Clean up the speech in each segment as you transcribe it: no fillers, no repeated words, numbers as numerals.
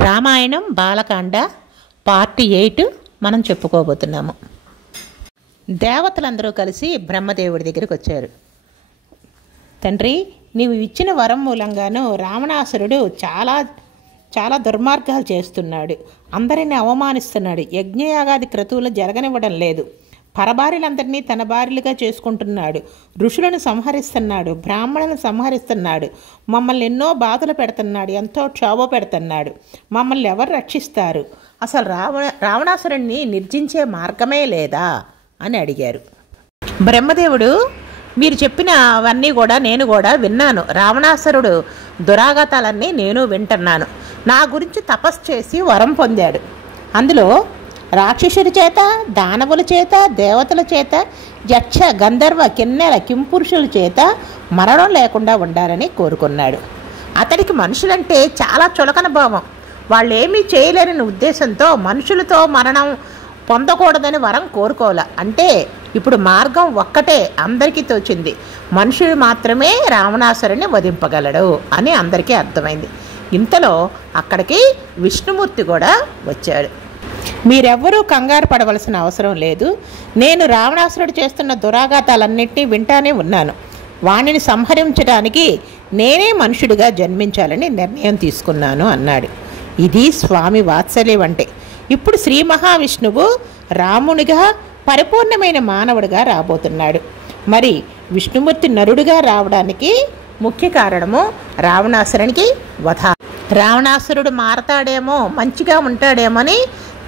Ramayanam Bala Kanda part 8 మనం చెప్పుకోబోతున్నాము. దేవతలందరూ కలిసి బ్రహ్మదేవుడి దగ్గరికి వచ్చారు. తండ్రి, నీవు ఇచ్చిన వరం మూలంగాను రావణాసురుడు చాలా దుర్మార్గాలు చేస్తున్నాడు. అందరినీ అవమానిస్తున్నాడు. యజ్ఞయాగాది క్రతువులు జరగనివ్వడం లేదు. పరభార్యలందరినీ తన భార్యలుగా చేసుకుంటున్నాడు. ఋషులను సంహరిస్తున్నాడు. బ్రాహ్మణులను సంహరిస్తున్నాడు. మమ్మల్ని ఎన్నో బాధలు పెడుతున్నాడు. ఎంతో క్షోభ పెడుతున్నాడు. మమ్మల్ని ఎవరు రక్షిస్తారు? అసలు రావణాసురుణ్ణి నిర్జించే మార్గమే లేదా అని అడిగారు. బ్రహ్మదేవుడు, మీరు చెప్పినవన్నీ నేను కూడా విన్నాను. రావణాసురుడు దురాగతాలన్నీ నేను వింటున్నాను. నా గురించి తపస్సు చేసి వరం పొందాడు. అందులో రాక్షసుడి చేత, దానవుల చేత, దేవతల చేత, యక్ష, గంధర్వ, కిన్నెర, కింపురుషుల చేత మరణం లేకుండా ఉండాలని కోరుకున్నాడు. అతడికి మనుషులంటే చాలా చులకన భావం. వాళ్ళు ఏమీ చేయలేరని ఉద్దేశంతో మనుషులతో మరణం పొందకూడదని వరం కోరుకోలే. అంటే ఇప్పుడు మార్గం ఒక్కటే అందరికీ తోచింది. మనుషులు మాత్రమే రావణాసురుని వధింపగలడు అని అందరికీ అర్థమైంది. ఇంతలో అక్కడికి విష్ణుమూర్తి కూడా వచ్చాడు. మీరెవ్వరూ కంగారు పడవలసిన అవసరం లేదు. నేను రావణాసురుడు చేస్తున్న దురాఘాతాలన్నింటినీ వింటానే ఉన్నాను. వాణిని సంహరించడానికి నేనే మనుషుడిగా జన్మించాలని నిర్ణయం తీసుకున్నాను అన్నాడు. ఇది స్వామి వాత్సల్యం అంటే. ఇప్పుడు శ్రీ మహావిష్ణువు రామునిగా పరిపూర్ణమైన మానవుడిగా రాబోతున్నాడు. మరి విష్ణుమూర్తి నరుడిగా రావడానికి ముఖ్య కారణము రావణాసురునికి వధ. రావణాసురుడు మారతాడేమో, మంచిగా ఉంటాడేమోని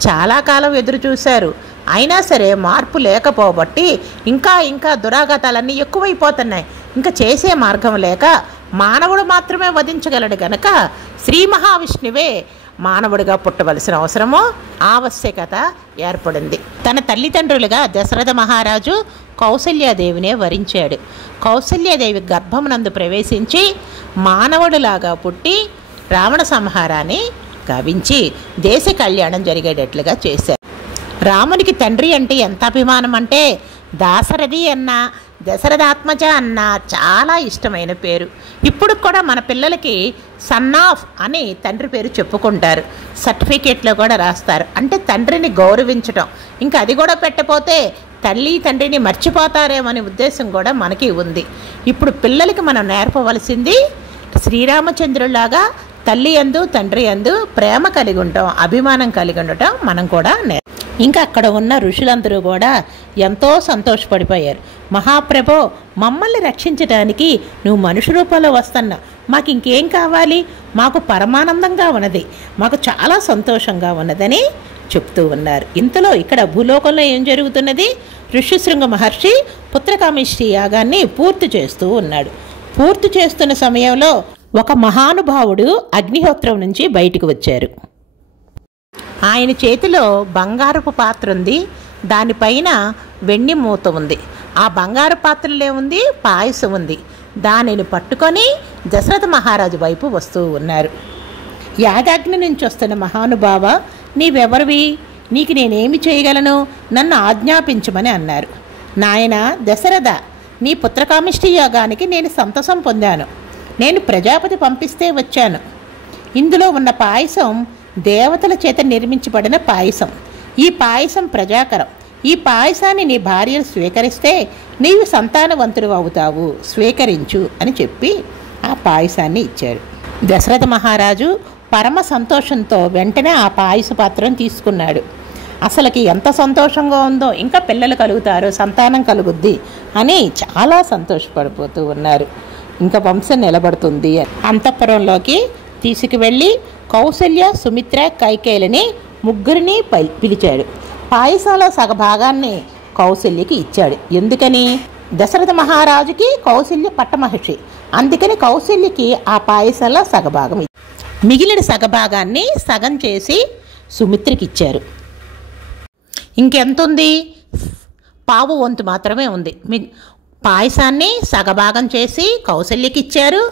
చాలా కాలం ఎదురు చూశారు. అయినా సరే మార్పు లేకపోబట్టి ఇంకా దురాఘాతాలన్నీ ఎక్కువైపోతున్నాయి. ఇంకా చేసే మార్గం లేక మానవుడు మాత్రమే వధించగలడు గనక శ్రీ మహావిష్ణువే మానవుడిగా పుట్టవలసిన అవసరమో ఆవశ్యకత ఏర్పడింది. తన తల్లిదండ్రులుగా దశరథ మహారాజు కౌసల్యాదేవినే వరించాడు. కౌసల్యాదేవి గర్భమునందు ప్రవేశించి మానవుడిలాగా పుట్టి రావణ సంహారాన్ని గావించి దేశ కళ్యాణం జరిగేటట్లుగా చేశారు. రామునికి తండ్రి అంటే ఎంత అభిమానం అంటే దాశరథి అన్న, దశరథాత్మజ అన్న చాలా ఇష్టమైన పేరు. ఇప్పుడు కూడా మన పిల్లలకి సన్ ఆఫ్ అని తండ్రి పేరు చెప్పుకుంటారు. సర్టిఫికేట్లో కూడా రాస్తారు. అంటే తండ్రిని గౌరవించటం. ఇంకా అది కూడా పెట్టపోతే తల్లి తండ్రిని మర్చిపోతారేమనే ఉద్దేశం కూడా మనకి ఉంది. ఇప్పుడు పిల్లలకి మనం నేర్పవలసింది శ్రీరామచంద్రులాగా తల్లి యందు తండ్రి యందు ప్రేమ కలిగి ఉండటం, అభిమానం కలిగి ఉండటం మనం కూడా ఇంకా అక్కడ ఉన్న ఋషులందరూ కూడా ఎంతో సంతోషపడిపోయారు. మహాప్రభో, మమ్మల్ని రక్షించడానికి నువ్వు మనుషు రూపంలో వస్తున్నా, మాకు ఇంకేం కావాలి? మాకు పరమానందంగా ఉన్నది, మాకు చాలా సంతోషంగా ఉన్నదని చెప్తూ ఉన్నారు. ఇంతలో ఇక్కడ భూలోకంలో ఏం జరుగుతున్నది? ఋష్యశృంగ మహర్షి పుత్రకామేష్టి యాగాన్ని పూర్తి చేస్తూ ఉన్నాడు. పూర్తి చేస్తున్న సమయంలో ఒక మహానుభావుడు అగ్నిహోత్రం నుంచి బయటికి వచ్చారు. ఆయన చేతిలో బంగారపు పాత్ర ఉంది. దానిపైన వెండి మూత ఉంది. ఆ బంగారు పాత్రలో ఉంది పాయసం ఉంది. దానిని పట్టుకొని దశరథ మహారాజు వైపు వస్తూ ఉన్నారు. యాగాగ్ని నుంచి వస్తున్న మహానుభావ, నీవెవరివి? నీకు నేనేమి చేయగలను? నన్ను ఆజ్ఞాపించమని అన్నారు. నాయన దశరథ, నీ పుత్రకామిష్టి యాగానికి నేను సంతసం పొందాను. నేను ప్రజాపతి పంపిస్తే వచ్చాను. ఇందులో ఉన్న పాయసం దేవతల చేత నిర్మించబడిన పాయసం. ఈ పాయసం ప్రజాకరం. ఈ పాయసాన్ని నీ భార్యను స్వీకరిస్తే నీవు సంతానవంతుడు అవుతావు, స్వీకరించు అని చెప్పి ఆ పాయసాన్ని ఇచ్చారు. దశరథ మహారాజు పరమ సంతోషంతో వెంటనే ఆ పాయస పాత్రను తీసుకున్నాడు. అసలుకి ఎంత సంతోషంగా ఉందో, ఇంకా పిల్లలు కలుగుతారు, సంతానం కలుగుద్ది అని చాలా సంతోషపడిపోతూ ఉన్నారు. ఇంకా వంశం నిలబడుతుంది. అంతఃపురంలోకి తీసుకువెళ్ళి కౌసల్య, సుమిత్ర, కైకేయులని ముగ్గురిని పిలిచాడు. పాయసంలో సగభాగాన్ని కౌసల్యకి ఇచ్చాడు. ఎందుకని? దశరథ మహారాజుకి కౌసల్య పట్టమహర్షి. అందుకని కౌసల్యకి ఆ పాయసంలో సగభాగం మిగిలిన సగభాగాన్ని సగం చేసి సుమిత్రకి ఇచ్చారు. ఇంకెంత ఉంది? పావు వంతు మాత్రమే ఉంది. పాయసాన్ని సగభాగం చేసి కౌసల్యకి ఇచ్చారు.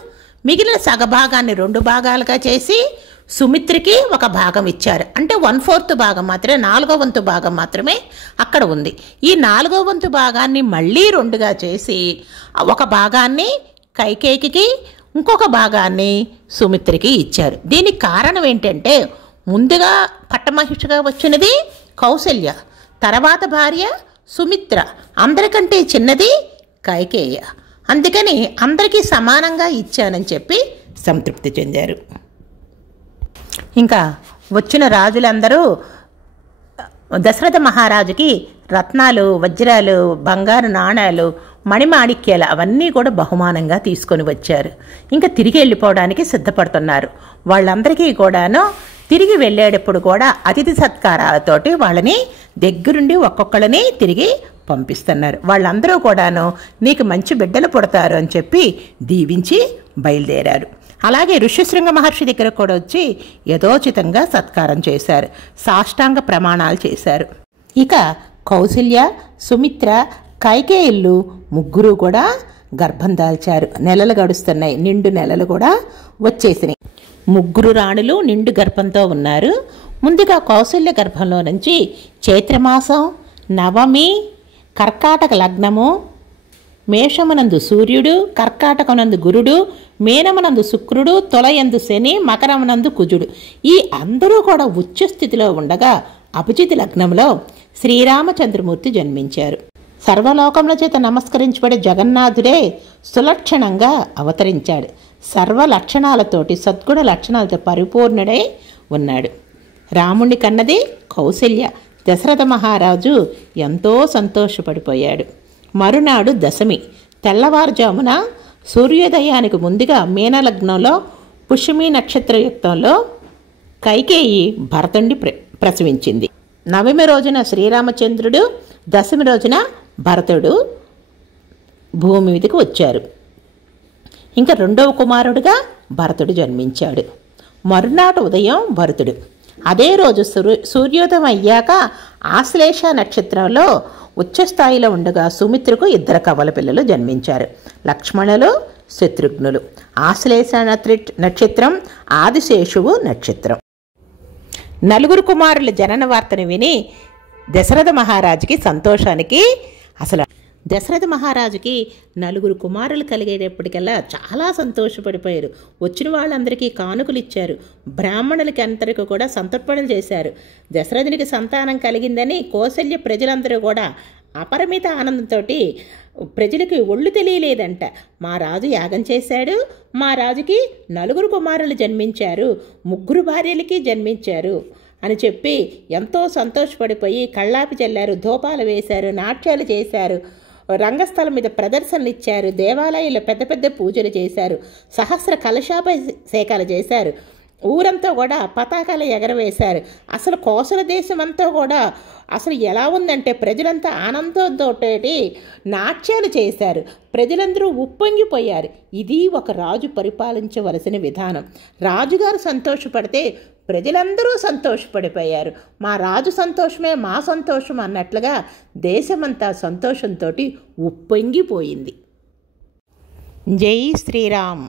మిగిలిన సగభాగాన్ని 2 భాగాలుగా చేసి సుమిత్రకి ఒక భాగం ఇచ్చారు. అంటే 1/4 భాగం మాత్రమే, 4వ వంతు భాగం మాత్రమే అక్కడ ఉంది. ఈ 4వ వంతు భాగాన్ని మళ్ళీ 2గా చేసి ఒక భాగాన్ని కైకేయికి, ఇంకొక భాగాన్ని సుమిత్రకి ఇచ్చారు. దీనికి కారణం ఏంటంటే ముందుగా పట్టమహిషిగా వచ్చినది కౌసల్య, తర్వాత భార్య సుమిత్ర, అందరికంటే చిన్నది కైకేయ. అందుకని అందరికీ సమానంగా ఇచ్చానని చెప్పి సంతృప్తి చెందారు. ఇంకా వచ్చిన రాజులందరూ దశరథ మహారాజుకి రత్నాలు, వజ్రాలు, బంగారు నాణాలు, మణిమాణిక్యాలు అవన్నీ కూడా బహుమానంగా తీసుకొని వచ్చారు. ఇంకా తిరిగి వెళ్ళిపోవడానికి సిద్ధపడుతున్నారు. వాళ్ళందరికీ కూడాను తిరిగి వెళ్ళేటప్పుడు కూడా అతిథి సత్కారాలతోటి వాళ్ళని దగ్గరుండి ఒక్కొక్కళ్ళని తిరిగి పంపిస్తున్నారు. వాళ్ళందరూ కూడాను నీకు మంచి బిడ్డలు పుడతారు అని చెప్పి దీవించి బయలుదేరారు. అలాగే ఋష్యశృంగ మహర్షి దగ్గర కూడా వచ్చి యథోచితంగా సత్కారం చేశారు, సాష్టాంగ ప్రమాణాలు చేశారు. ఇక కౌసల్య, సుమిత్ర, కైకేయుళ్ళు ముగ్గురు కూడా గర్భం దాల్చారు. నెలలు గడుస్తున్నాయి, నిండు నెలలు కూడా వచ్చేసినాయి. ముగ్గురు రాణులు నిండు గర్భంతో ఉన్నారు. ముందుగా కౌసల్య గర్భంలో నుంచి చైత్రమాసం, నవమి, కర్కాటక లగ్నము, మేషమునందు సూర్యుడు, కర్కాటకమునందు గురుడు, మీనమునందు శుక్రుడు, తొలయందు శని, మకరమునందు కుజుడు, ఈ అందరూ కూడా ఉచ్చ స్థితిలో ఉండగా అభిజిత్ లగ్నంలో శ్రీరామచంద్రమూర్తి జన్మించారు. సర్వలోకముల చేత నమస్కరించబడే జగన్నాథుడే సులక్షణంగా అవతరించాడు. సర్వ లక్షణాలతోటి, సద్గుణ లక్షణాలతో పరిపూర్ణుడై ఉన్నాడు. రాముణ్ణి కన్నది కౌసల్య. దశరథ మహారాజు ఎంతో సంతోషపడిపోయాడు. మరునాడు దశమి, తెల్లవారుజామున సూర్యోదయానికి ముందుగా మీనలగ్నంలో పుష్యమి నక్షత్రయుక్తంలో కైకేయి భరతుణ్ణి ప్రసవించింది. నవమి రోజున శ్రీరామచంద్రుడు, దశమి రోజున భరతుడు భూమి మీదకి వచ్చారు. ఇంకా రెండవ కుమారుడుగా భరతుడు జన్మించాడు. మరునాటి ఉదయం భరతుడు, అదే రోజు సూర్యోదయం అయ్యాక ఆశ్లేష నక్షత్రంలో ఉచ్చస్థాయిలో ఉండగా సుమిత్రకు 2 కవల పిల్లలు జన్మించారు, లక్ష్మణులు, శత్రుఘ్నులు. ఆశ్లేష నక్షత్రం ఆదిశేషువు నక్షత్రం. 4 కుమారుల జనన వార్తను విని దశరథ మహారాజుకి సంతోషానికి అసలు దశరథ మహారాజుకి 4 కుమారులు కలిగేటప్పటికల్లా చాలా సంతోషపడిపోయారు. వచ్చిన వాళ్ళందరికీ కానుకలు ఇచ్చారు. బ్రాహ్మణులకి అందరికీ కూడా సంతర్పణలు చేశారు. దశరథునికి సంతానం కలిగిందని కౌసల్య ప్రజలందరూ కూడా అపరిమిత ఆనందంతో ప్రజలకి ఒళ్ళు తెలియలేదంట. మా రాజు యాగం చేశాడు, మా రాజుకి 4 కుమారులు జన్మించారు, 3 భార్యలకి జన్మించారు అని చెప్పి ఎంతో సంతోషపడిపోయి కళ్ళాపి చల్లారు, ధూపాలు వేశారు, నాట్యాలు చేశారు, రంగస్థలం మీద ప్రదర్శనలు ఇచ్చారు, దేవాలయాల్లో పెద్ద పెద్ద పూజలు చేశారు, సహస్ర కలశాభిషేకాలు చేశారు, ఊరంతా కూడా పతాకాలు ఎగరవేశారు. అసలు కోసల దేశం అంతా కూడా అసలు ఎలా ఉందంటే ప్రజలంతా ఆనందంతో నాట్యాలు చేశారు. ప్రజలందరూ ఉప్పొంగిపోయారు. ఇది ఒక రాజు పరిపాలించవలసిన విధానం. రాజుగారు సంతోషపడితే ప్రజలందరూ సంతోషపడిపోయారు. మా రాజు సంతోషమే మా సంతోషం అన్నట్లుగా దేశమంతా సంతోషంతో ఉప్పొంగిపోయింది. జై శ్రీరామ్.